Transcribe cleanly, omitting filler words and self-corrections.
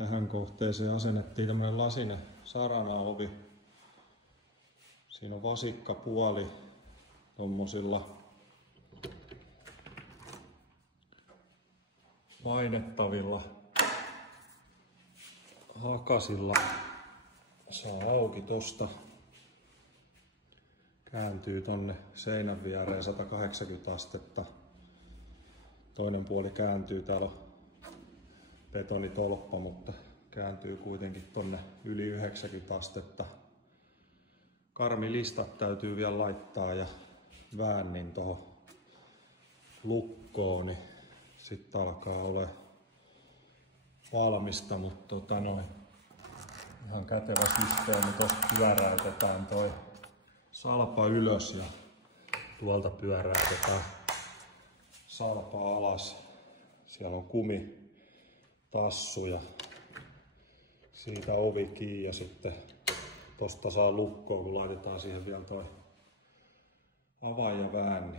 Tähän kohteeseen asennettiin tämmöinen lasinen saranaovi. Siinä on vasikkapuoli tommosilla painettavilla hakasilla. Saa auki tosta. Kääntyy tonne seinän viereen 180 astetta. Toinen puoli kääntyy, täällä on betonitolppa, mutta kääntyy kuitenkin tonne yli 90 astetta. Karmilistat täytyy vielä laittaa ja väännin tohon lukkoon, niin sitten alkaa olla valmista, mutta ihan kätevä systeemi. Tuossa pyöräytetään toi salpa ylös ja tuolta pyöräytetään salpa alas. Siellä on kumitassu ja siitä ovi kiinni ja sitten tosta saa lukkoon, kun laitetaan siihen vielä toi avain ja väänni.